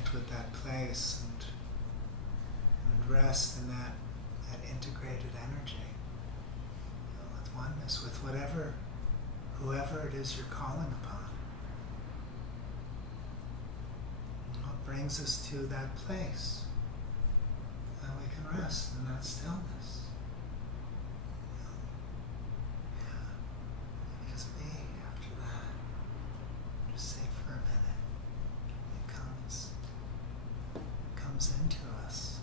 connect with that place and rest in that integrated energy, with oneness, with whoever it is you're calling upon. What brings us to that place that we can rest in that stillness. Just be after that. Just sit for a minute. It comes into us.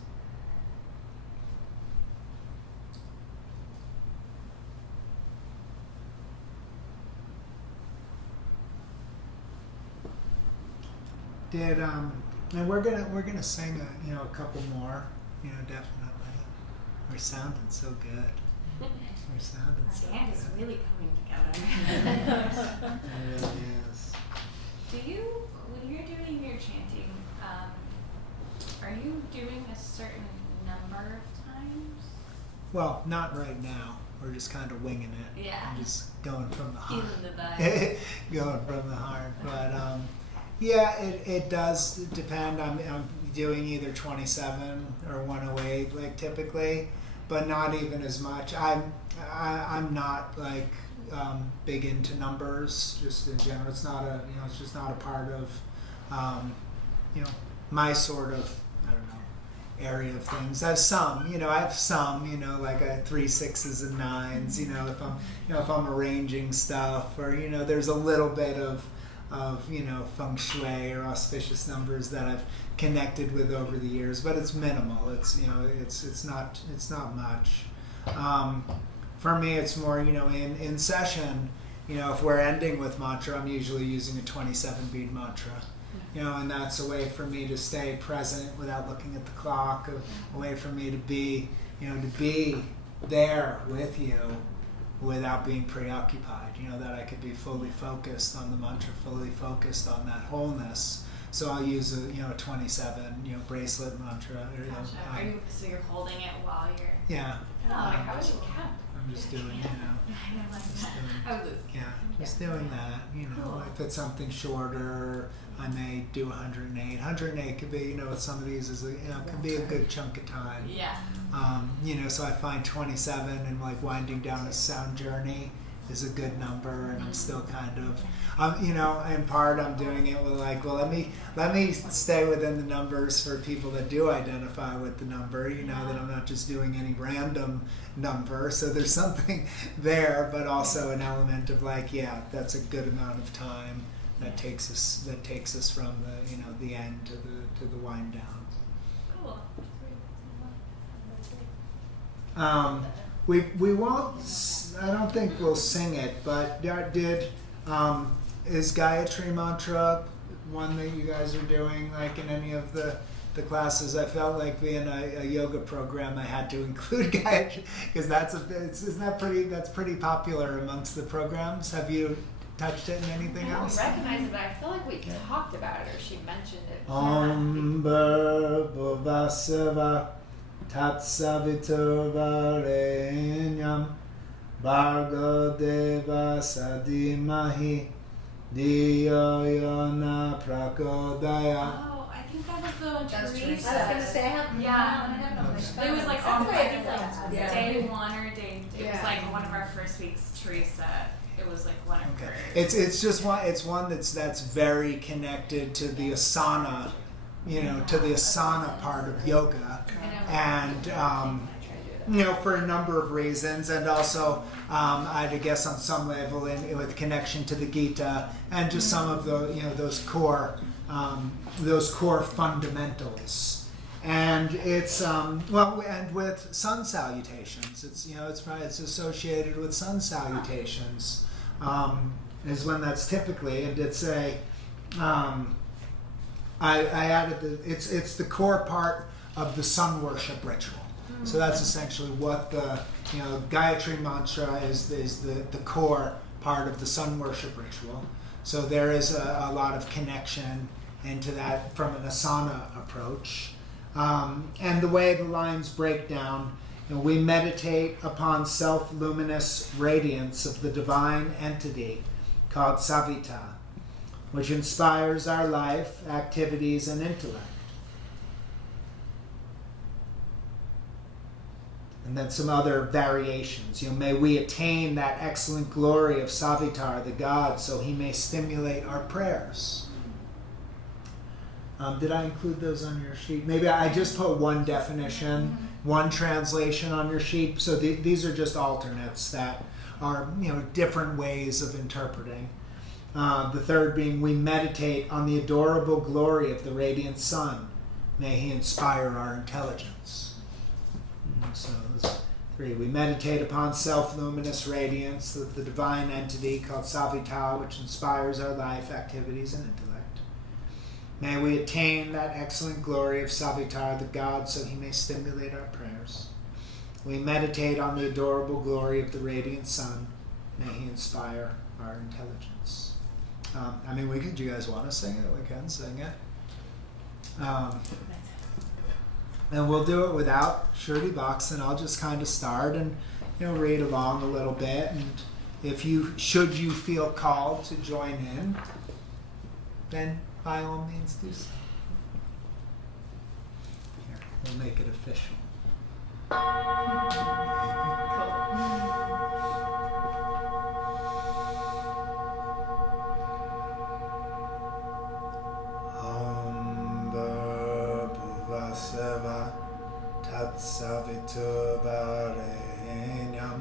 And we're gonna sing a couple more, definitely. We're sounding so good. We're sounding so good. Our hand is really coming together. It really is. When you're doing your chanting, are you doing a certain number of times? Well, not right now. We're just kind of winging it. Yeah. I'm just going from the heart. Feeling the vibe. Going from the heart, but yeah, it does depend. I'm doing either 27 or 108, like typically, but not even as much. I'm not like big into numbers, just in general. It's not it's just not a part of my sort of, I don't know, area of things. I have some, I have some, like 3 6s and 9s. If I'm arranging stuff, or there's a little bit of feng shui or auspicious numbers that I've connected with over the years, but it's minimal. It's it's not much. For me, it's more in session. If we're ending with mantra, I'm usually using a 27 bead mantra. And that's a way for me to stay present without looking at the clock. A way for me to be there with you without being preoccupied, that I could be fully focused on the mantra, fully focused on that wholeness. So I'll use a 27, bracelet mantra. Gotcha. So you're holding it while you're... Yeah. Oh, how would you count? I'm just doing, just doing that, Cool. If it's something shorter, I may do 108. 108 could be, with some of these can be a good chunk of time. Yeah. So I find 27 and like winding down a sound journey is a good number, and I'm still kind of, in part I'm doing it with like, well, let me stay within the numbers for people that do identify with the number, that I'm not just doing any random number. So there's something there, but also an element of like, yeah, that's a good amount of time that takes us from the end to the wind down. Cool. We won't. I don't think we'll sing it, but is Gayatri Mantra one that you guys are doing, like in any of the classes? I felt like being a yoga program, I had to include Gayatri because that's pretty popular amongst the programs. Have you touched it in anything else? I don't recognize it, but I feel like we talked about it, or she mentioned it. Om Bhuvasava Tatsaviturvarenyam Bhargo Deva Sadimahi Diyo Yona Prakodaya. Oh, I think that was the That's Teresa. Teresa. I was going to say, I have It was like That's on what I think like day one or day. It was Yeah. like one of our first weeks. Teresa. It was like one of her. It's just one. It's one that's very connected to the asana, to the asana part of yoga, and for a number of reasons, and also I'd guess on some level with connection to the Gita and just some of the those core fundamentals. And it's and with sun salutations, it's associated with sun salutations, is when that's typically, and it's I added it's the core part of the sun worship ritual. So that's essentially what the Gayatri mantra is the core part of the sun worship ritual. So there is a lot of connection into that from an asana approach. And the way the lines break down, we meditate upon self-luminous radiance of the divine entity called Savita, which inspires our life, activities, and intellect. And then some other variations. May we attain that excellent glory of Savitar, the God, so he may stimulate our prayers. Did I include those on your sheet? Maybe I just put one definition, one translation on your sheet. So these are just alternates that are, different ways of interpreting. The third being, we meditate on the adorable glory of the radiant sun. May he inspire our intelligence. So those three. We meditate upon self-luminous radiance of the divine entity called Savitar, which inspires our life, activities, and intellect. May we attain that excellent glory of Savitar, the God, so he may stimulate our prayers. We meditate on the adorable glory of the radiant sun. May he inspire our intelligence. Do you guys want to sing it? We can sing it. And we'll do it without Shruti Box, and I'll just kind of start and read along a little bit. And if should you feel called to join in, then by all means do so. Here, we'll make it official. Seva Tatsavituvarenyam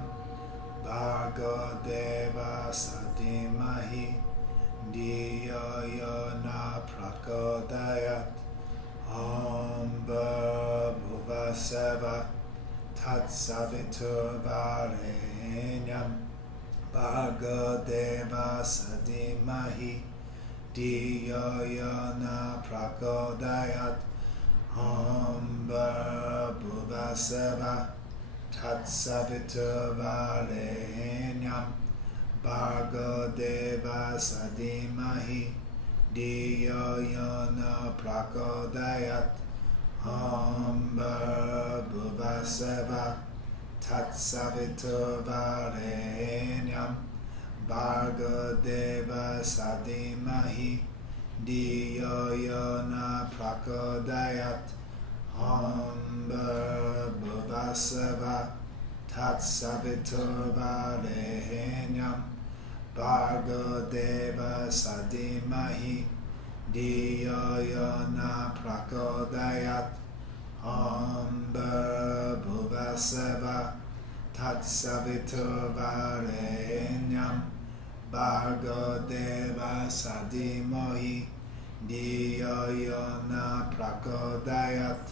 Bhargo Deva Sadimahi Diyo Yona Prakodayat Om Bhuvaseva Tatsavituvarenyam Bhargo Deva Sadimahi Diyo Yona Prakodayat Om Bhuvaseva Tatsavituvarenyam Bhargo Deva Sadimahi Diyo Yona Prakodayat Om Bhuvaseva Tatsavituvarenyam Bhargo Deva Sadimahi Diyo Yona Prakodayat Om Bhuvaseva Tatsavituvarenyam Bhargo Deva Sadimahi Diyo Yona Prakodayat Om Bhuvaseva Tatsavituvarenyam Bhargo Deva Sadimahi Diyo Yona Prakodayat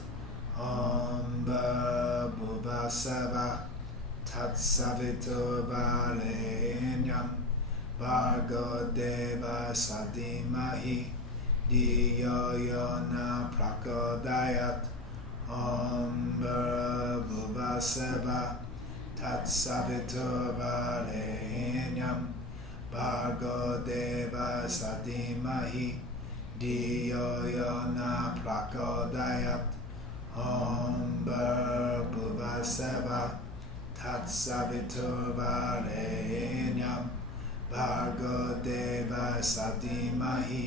Om Bhuvaseva Tatsavituvarenyam Bhargo Deva Sadimahi Diyo Yona Prakodayat Om Bhuvaseva Tatsavituvarenyam Bhargo Deva Sadimahi Diyo Yona Prakodayat Om Bhuvaseva Tatsavituvarenyam Bhargo Deva Sadimahi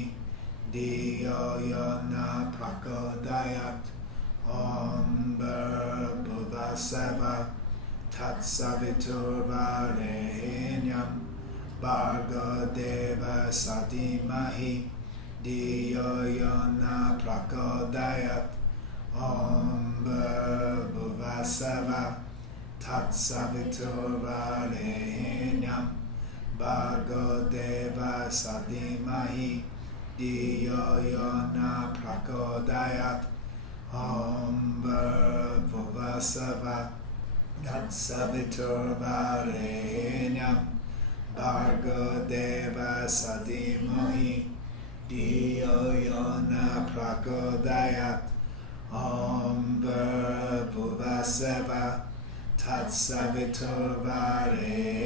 Diyo Yona Prakodayat Om Bhuvaseva Tatsavituvarenyam Bhargo Deva Sadimahi Diyo Yona Prakodayat Om Bhuvaseva Tatsavituvarenyam Bhargo Deva Sadimahi Diyo Yona Prakodayat Om Bhuvaseva Tatsavituvarenyam Bhargo Deva Sadimahi Diyo Yona Prakodayat Om Bhuvaseva Tatsavituvarenyam